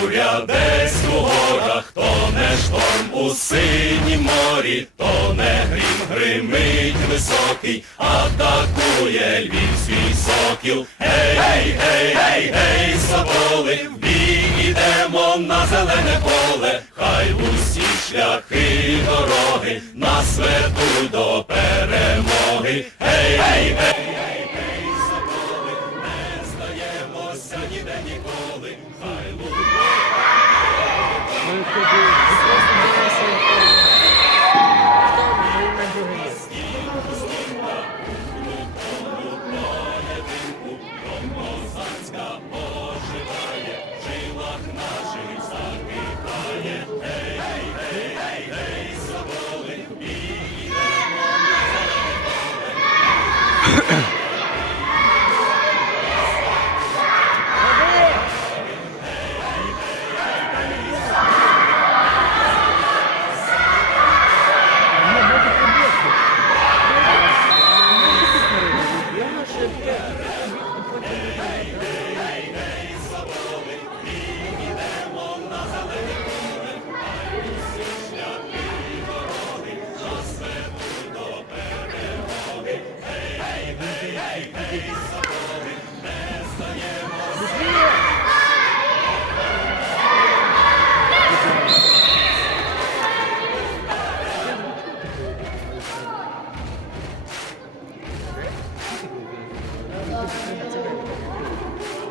буря десь у горах, то не шторм у синім морі, то не грім гримить високий, атакує львівський сокіл. Гей, гей, гей, гей, гей, соболи, в бій ідемо на зелене поле, хай усі шляхи дороги нас ведуть до перемоги. Гей, гей, гей, гей, гей, соболи, не здаємося ніде ніколи, хай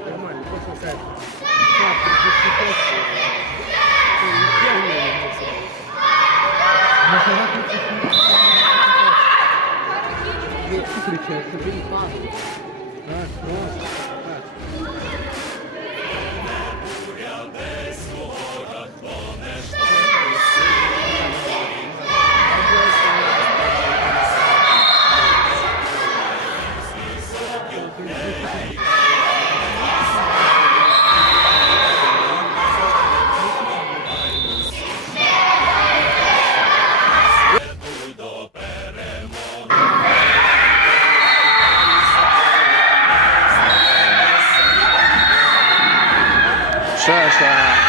Нормально, просто. Так, прийшли кошти. Кричать, що він падає. Так, просто. До перемоги. Ша-ша.